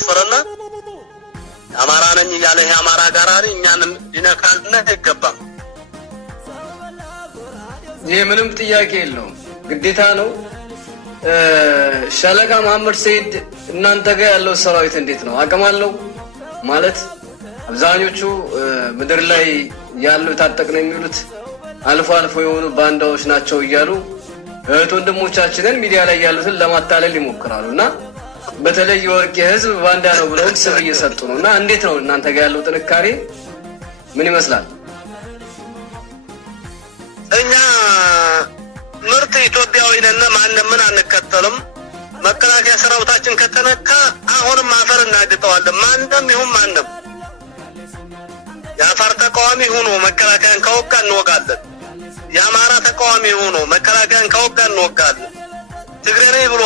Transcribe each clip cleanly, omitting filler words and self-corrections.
እየደፈረና አማራ ነኝ እያለ የአማራ ጋራሪ እኛንም ሊነካልና አይገባም። ይሄ ምንም ጥያቄ የለውም፣ ግዴታ ነው። ሻለቃ መሐመድ ሰይድ እናንተ ጋር ያለው ሰራዊት እንዴት ነው? አቅም አለው ማለት አብዛኞቹ ምድር ላይ ያሉ ታጠቅ ነው የሚሉት አልፎ አልፎ የሆኑ ባንዳዎች ናቸው እያሉ እህት ወንድሞቻችንን ሚዲያ ላይ ያሉትን ለማታለል ይሞክራሉ እና በተለይ የወርቄ ህዝብ ባንዳ ነው ብለው ስም እየሰጡ ነው። እና እንዴት ነው እናንተ ጋር ያለው ጥንካሬ ምን ይመስላል? እኛ ምርጥ ኢትዮጵያዊ ነን፣ ማንንም ምን አንከተልም። መከላከያ ሰራዊታችን ከተነካ አሁንም አፈር እናግጠዋለን። ማንንም ይሁን ማንንም የአፋር ተቃዋሚ ሆኖ መከላከያን ከወጋ እንወጋለን። የአማራ ተቃዋሚ ሆኖ መከላከያን ከወጋ እንወጋለን። ትግሬ ነኝ ብሎ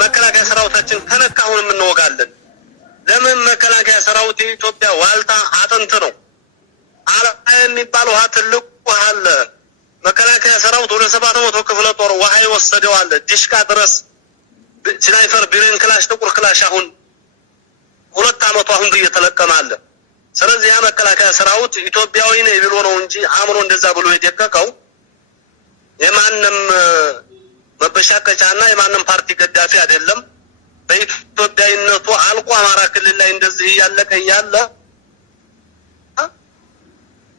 መከላከያ ሰራዊታችን ከነካ አሁንም እንወጋለን። ለምን? መከላከያ ሰራዊት የኢትዮጵያ ዋልታ አጥንት ነው። አልአይ የሚባል ውሃ ትልቅ ውሃ አለ። መከላከያ ሰራዊት ወደ 700 ክፍለ ጦር ውሃ ይወሰደው አለ። ዲሽቃ ድረስ ስናይፐር ቢሬን ክላሽ ጥቁር ክላሽ አሁን 2 አመቱ አሁን እየተለቀመ አለ። ስለዚህ ያ መከላከያ ሰራዊት ኢትዮጵያዊ ነው ብሎ ነው እንጂ አምሮ እንደዛ ብሎ የደቀቀው የማንም መበሻቀጫና የማንም ፓርቲ ገዳፊ አይደለም። በኢትዮጵያዊነቱ አልቆ አማራ ክልል ላይ እንደዚህ ያለቀ ያለ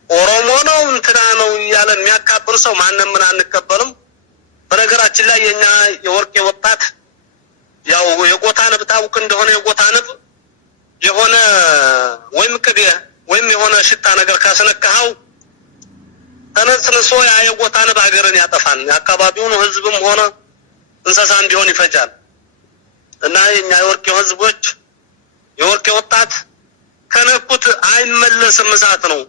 ኦሮሞ ነው እንትና ነው ያለ የሚያካብር ሰው ማንም ምን አንቀበልም። በነገራችን ላይ የኛ የወርቄ ወጣት ያው የጎታ ንብ ታውቅ እንደሆነ የጎታ ንብ የሆነ ወይም ቅቤ ወይም የሆነ ሽታ ነገር ካስነካው ተነጽንሶ ያ የጎታ ንብ ሀገርን ያጠፋል። የአካባቢውን ህዝብም ሆነ እንስሳን ቢሆን ይፈጃል። እና የኛ የወርቄ ህዝቦች የወርቄ ወጣት ከነኩት አይመለስም፣ እሳት ነው።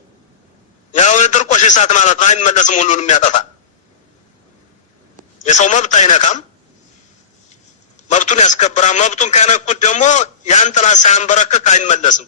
ያው የድርቆሽ እሳት ማለት ነው። አይመለስም፣ ሁሉንም ያጠፋል። የሰው መብት አይነካም፣ መብቱን ያስከብራል። መብቱን ከነኩት ደግሞ ያን ጥላት ሳያንበረክክ አይመለስም።